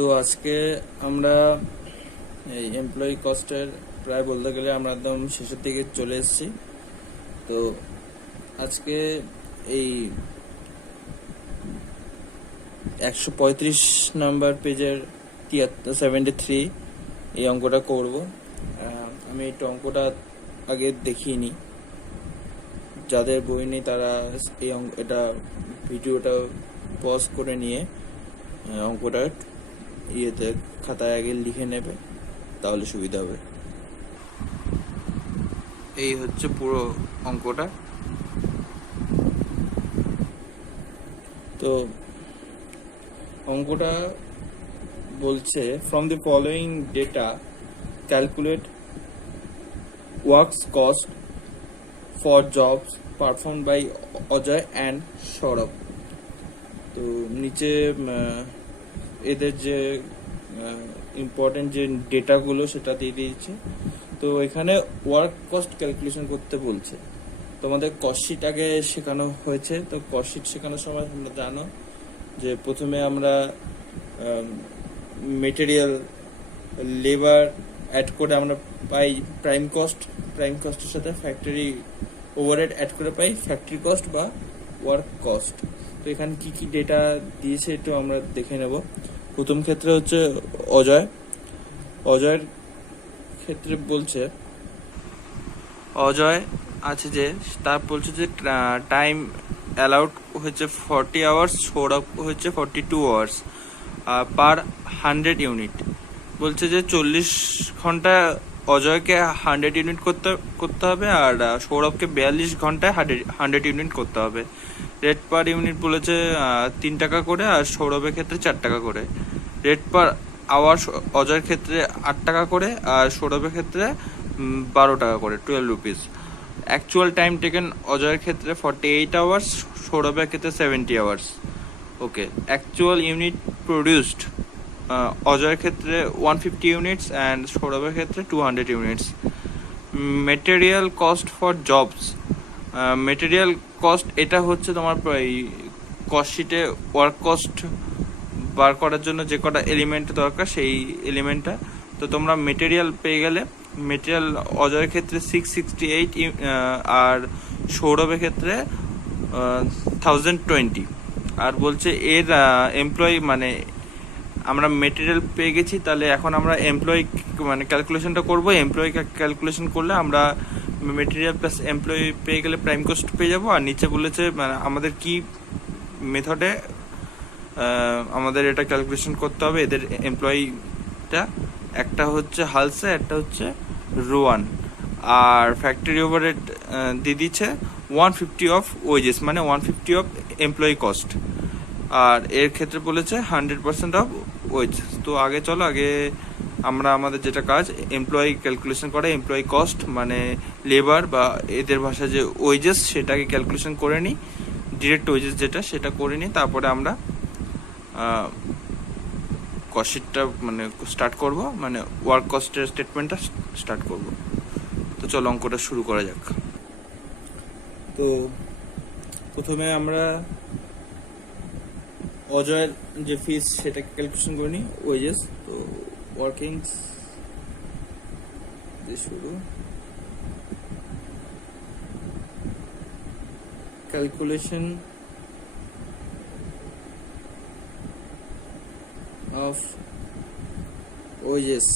তো আজকে আমরা এই এমপ্লয়ি কস্টের প্রায় বলতে গেলে আমরা একদম শেষের দিকে চলে এসেছি। তো আজকে এই 135 নাম্বার পেজের 73 এই অঙ্কটা করব। আমি এই অঙ্কটা আগে দেখিনি, যাদের বই নেই তারা এটা ভিডিওটা পজ করে নিয়ে অঙ্কটা খাতায় আগে লিখে নেবে, তাহলে সুবিধা হবে। এই হচ্ছে পুরো অঙ্কটা। তো অঙ্কটা বলছে, from the following data calculate works cost for jobs performed by Ajay and Sourav. তো নিচে এদের যে ইম্পর্টেন্ট যে ডেটাগুলো সেটা দিয়ে দিয়েছে। তো এখানে ওয়ার্ক কস্ট ক্যালকুলেশন করতে বলছে। তোমাদের কস্টশিট আগে শেখানো হয়েছে। তো কস্টশিট শেখানোর সময় তোমরা জানো যে প্রথমে আমরা মেটেরিয়াল, লেবার অ্যাড করে আমরা পাই প্রাইম কস্টের সাথে ফ্যাক্টরি ওভারহেড অ্যাড করে পাই ফ্যাক্টরি কস্ট বা ওয়ার্ক কস্ট। তো এখানে কি কি ডেটা দিয়েছে একটু আমরা দেখে নেব। প্রথম ক্ষেত্রে হচ্ছে অজয়ের ক্ষেত্রে বলছে, অজয় আছে যে তার বলছে যে টাইম অ্যালাউড হচ্ছে 40 আওয়ার্স, সৌরভ হচ্ছে 42 আওয়ার্স পার 100 ইউনিট। বলছে যে 40 ঘন্টা অজয়কে 100 ইউনিট করতে হবে, আর সৌরভকে 42 ঘন্টায় 100 ইউনিট করতে হবে। রেট পার ইউনিট বলেছে 3 টাকা করে, আর সৌরভের ক্ষেত্রে 4 টাকা করে। রেট পার আওয়ার অজয়ের ক্ষেত্রে 8 টাকা করে, আর সৌরভের ক্ষেত্রে 12 টাকা করে, 12 রুপিস। অ্যাকচুয়াল টাইম টেকেন অজয়ের ক্ষেত্রে 48 আওয়ার্স, সৌরভের ক্ষেত্রে 70 আওয়ার্স। ওকে, অ্যাকচুয়াল ইউনিট প্রডিউসড অজয়ের ক্ষেত্রে 150 ইউনিটস অ্যান্ড সৌরভের ক্ষেত্রে 200 units. Material cost for jobs, material cost এটা হচ্ছে তোমার এই কস্টশিটে ওয়ার্ক কস্ট বার করার জন্য যে কটা এলিমেন্ট দরকার সেই এলিমেন্টটা। তো তোমরা মেটেরিয়াল পেয়ে গেলে, মেটেরিয়াল অজয়ের ক্ষেত্রে 668 আর সৌরভের ক্ষেত্রে 1020। আর বলছে এর এমপ্লয়ি, মানে আমরা মেটেরিয়াল পেয়ে গেছি, তাহলে এখন আমরা এমপ্লয়ি মানে ক্যালকুলেশনটা করবো। এমপ্লয়ি ক্যালকুলেশন করলে আমরা মেটেরিয়াল প্লাস এমপ্লয়ি পেয়ে গেলে প্রাইম কস্ট পেয়ে যাবো। আর নিচে বলেছে মানে আমাদের কি মেথডে আমাদের এটা ক্যালকুলেশন করতে হবে। এদের এমপ্লয়িটা একটা হচ্ছে হালসে, একটা হচ্ছে রোয়ান, আর ফ্যাক্টরি ওভারহেড দিয়ে দিচ্ছে 150 অফ ওয়েজেস, মানে 150 অফ এমপ্লয়ি কস্ট। আর এর ক্ষেত্রে বলেছে 100% অফ ওয়েজ। তো আগে চলো, আগে আমরা আমাদের যেটা কাজ এমপ্লয়ি ক্যালকুলেশন করে, এমপ্লয়ি কস্ট মানে লেবার বা এদের ভাষায় যে ওয়েজেস সেটাকে ক্যালকুলেশন করে নিই, ডিরেক্ট ওয়েজেস যেটা সেটা করে নিই। তারপরে আমরা কস্টশিটটা মানে স্টার্ট করব, মানে ওয়ার্ক কস্টের স্টেটমেন্টটা স্টার্ট করব। তো চলো অঙ্কটা শুরু করা যাক। তো প্রথমে আমরা অজয়ের যে ফিস সেটাকে ক্যালকুলেশন করে নিই, ওয়েজেস। তো ওয়ার্কিংস দিয়ে শুরু, calculation of wages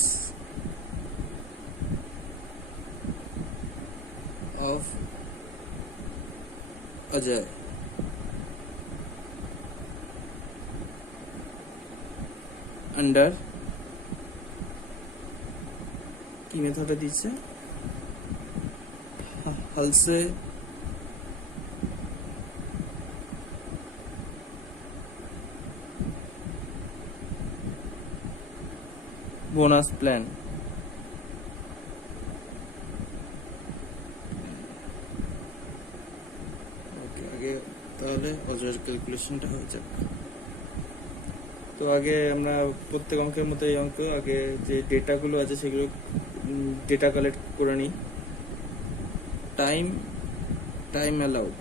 of Ajay under কি মেথডে দিচ্ছে, হালসে বোনাস প্ল্যান। ওকে, আগে তাহলে অজয়ের ক্যালকুলেশনটা হয়ে যাক। তো আগে আমরা প্রত্যেক অঙ্কের মতো এই অঙ্ক আগে যে ডেটাগুলো আছে সেগুলো ডেটা কালেক্ট করে নিই। Time allowed,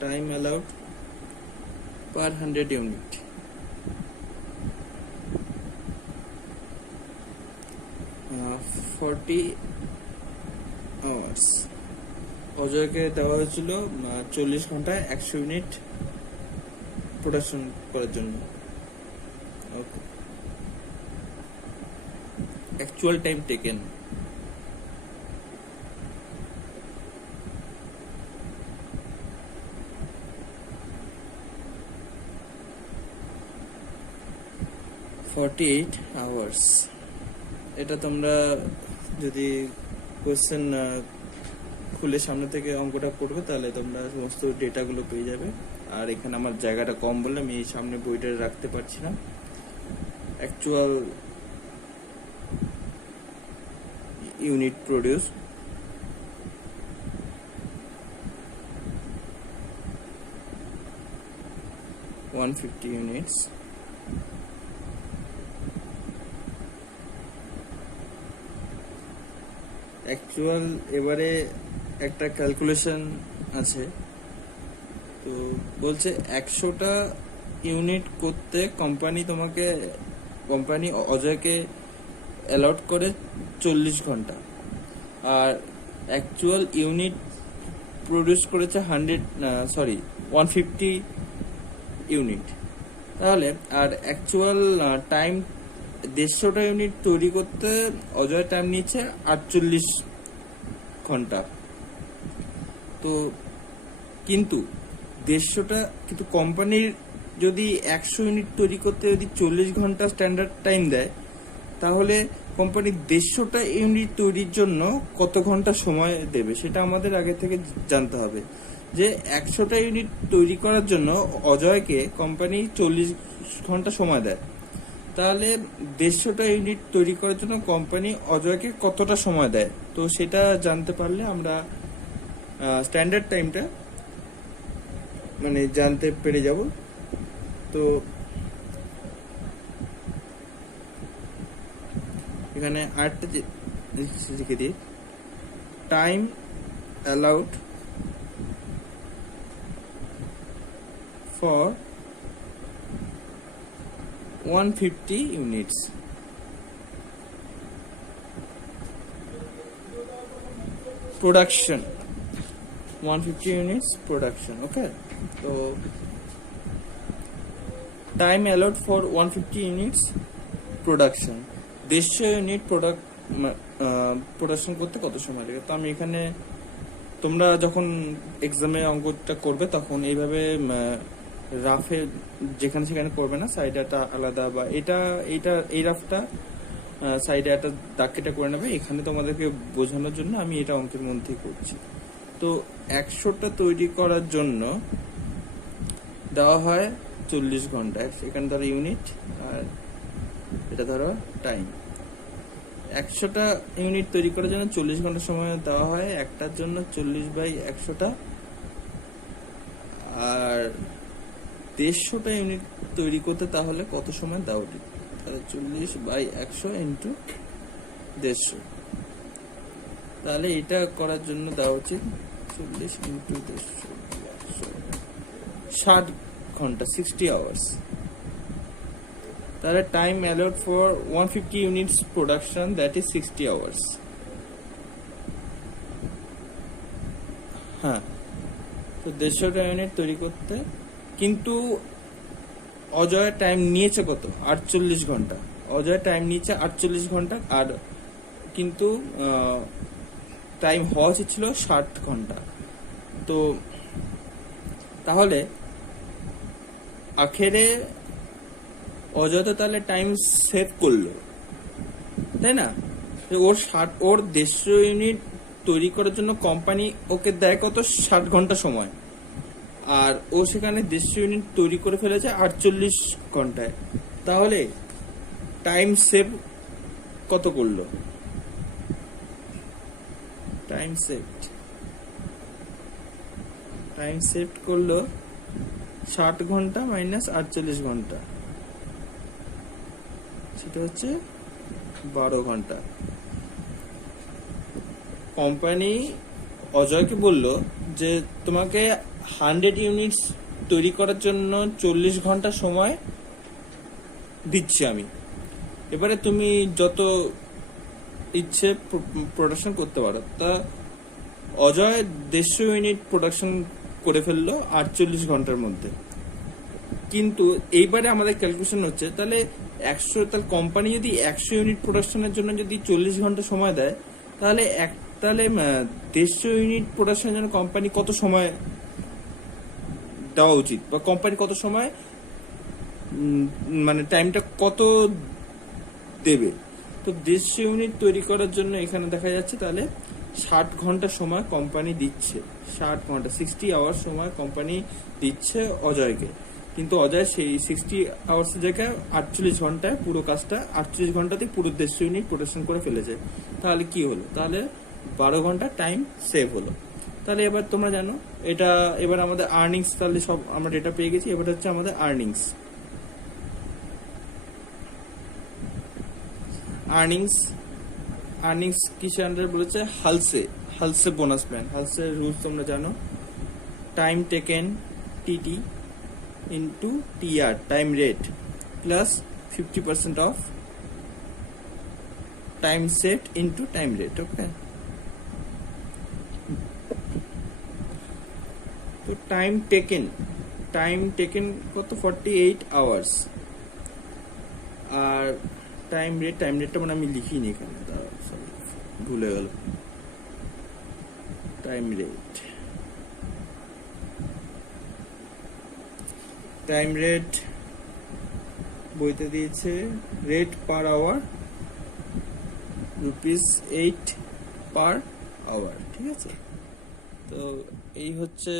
time allowed per 100 unit. uh, 40 hours অজয়কে দেওয়া হয়েছিল 40 ঘন্টায় 100 ইউনিট প্রোডাকশন করার জন্য। ওকে, অ্যাকচুয়াল টাইম টেকেন 48 hours। এটা তোমরা যদি কোশ্চেন খুলে সামনে থেকে অঙ্কটা করবে তাহলে তোমরা সমস্ত ডেটাগুলো পেয়ে যাবে। আর এখানে আমার জায়গাটা কম বলে আমি সামনে বইটা রাখতে পারছি না। Actual unit produce (150 units) actual এবারে একটা ক্যালকুলেশন আছে। তো বলছে 100টা ইউনিট করতে কোম্পানি অজয়কে অ্যালট করে 40 ঘন্টা, আর অ্যাকচুয়াল ইউনিট প্রডিউস করেছে 150 ইউনিট। তাহলে আর অ্যাকচুয়াল টাইম 150টা ইউনিট তৈরি করতে অজয় টাইম নিচ্ছে 48 ঘন্টা। তো কিন্তু কোম্পানির যদি 100 ইউনিট তৈরি করতে যদি 40 ঘন্টা স্ট্যান্ডার্ড টাইম দেয়, তাহলে কোম্পানি 150টা ইউনিট তৈরির জন্য কত ঘন্টা সময় দেবে সেটা আমাদের আগে থেকে জানতে হবে। যে 100টা ইউনিট তৈরি করার জন্য অজয়কে কোম্পানি 40 ঘন্টা সময় দেয়, তাহলে 150টা ইউনিট তৈরি করার জন্য কোম্পানি অজয়কে কতটা সময় দেয়। তো সেটা জানতে পারলে আমরা স্ট্যান্ডার্ড টাইমটা জানতে পেরে যাব। তো এখানে আরেকটা লিখে দিই, time allowed for 150 units production, 150 units production. Okay, so time allowed for 150 units production, 150 unit production করতে কত সময় লাগে। তো আমি এখানে তোমরা যখন এক্সামে অঙ্কটা করবে তখন এইভাবে রাফে যেখানে সেখানে করবে না, সাইডে একটা আলাদা বা এই রাফটা সাইডে একটা দাগ কেটে করে নেবে। এখানে তোমাদেরকে বোঝানোর জন্য আমি এটা অঙ্কের মধ্যেই করছি। তো 100টা তৈরি করার জন্য দেওয়া হয় 40 ঘন্টা, এখানে ধরো ইউনিট আর এটা ধরো টাইম। 100টা ইউনিট তৈরি করার জন্য 40 ঘন্টা সময় দেওয়া হয়, একটার জন্য 40/100টা। আর 150টা ইউনিট তৈরি করতে তাহলে কত সময় দেওয়া উচিত, তাহলে 40/100 ইন্টু 150। তাহলে এটা করার জন্য দেওয়া উচিত 40 ইন্টু 150, 60 ঘন্টা, 60 আওয়ার্স। তাহলে time allot for 150 units production, that is 60 hours. হ্যাঁ, তো 150টা ইউনিট তৈরি করতে, কিন্তু অজয় টাইম নিয়েছে কত, 48 ঘন্টা। অজয় টাইম নিয়েছে 48 ঘন্টা, আর কিন্তু টাইম হওয়া ছিল 60 ঘন্টা। তো তাহলে আখেরে অজয় তো তাহলে টাইম সেভ করলো, তাই না? ওর 150 ইউনিট তৈরি করার জন্য কোম্পানি ওকে দেয় কত, 60 ঘন্টা সময়, আর ও সেখানে 150 ইউনিট তৈরি করে ফেলেছে 48 ঘন্টায়। তাহলে টাইম সেভ কত করলো, টাইম সেভ করলো 60 ঘন্টা মাইনাস 48 ঘন্টা, সেটা হচ্ছে 12 ঘন্টা। কোম্পানি অজয়কে বলল যে তোমাকে 100 ইউনিটস তৈরি করার জন্য 40 ঘন্টা সময় দিচ্ছি আমি। এবারে তুমি যত ইচ্ছে প্রোডাকশন করতে পারো। তা অজয় 150 ইউনিট প্রোডাকশন করে ফেললো 48 ঘন্টার মধ্যে। কিন্তু এইবারে আমাদের ক্যালকুলেশন হচ্ছে তাহলে তাহলে কোম্পানি যদি 100 ইউনিট প্রোডাকশনের জন্য যদি 40 ঘন্টা সময় দেয়, তাহলে 150 ইউনিট প্রোডাকশনের জন্য কোম্পানি কত সময় দেওয়া উচিত, বা কোম্পানি কত সময় মানে টাইমটা কত দেবে। তো 150 ইউনিট তৈরি করার জন্য এখানে দেখা যাচ্ছে তাহলে 60 ঘন্টা সময় কোম্পানি দিচ্ছে। 60 ঘন্টা 60 আওয়ার সময় কোম্পানি দিচ্ছে অজয়কে। কিন্তু অজয় সেই 60 আওয়ার্স জায়গায় 48 ঘন্টায় পুরো কাজটা 48 ঘন্টাতে পুরো 150 ইউনিট প্রোডাকশন করে ফেলেছে। তাহলে কি হলো? তাহলে 12 ঘন্টা টাইম সেভ হলো। তাহলে এবার তোমরা জানো এটা, এবার আমাদের আর্নিংস, তাহলে সব আমরা ডেটা পেয়ে গেছি। এবার হচ্ছে আমাদের আর্নিংস। আর্নিংস কিসের আন্ডারে বলেছে? Halsey bonus plan. হালসের রুলস তোমরা জানো, time taken TT into TR time rate plus 50% of time set into time rate. Okay, তো টাইম টেকেন কত? 48 আওয়ার্স। আর টাইম রেটটা মানে আমি লিখিনি এখানে, ভুলে গেল। টাইম রেট বইতে দিয়েছে, rate per hour ₹8 per hour. ঠিক আছে, তো এই হচ্ছে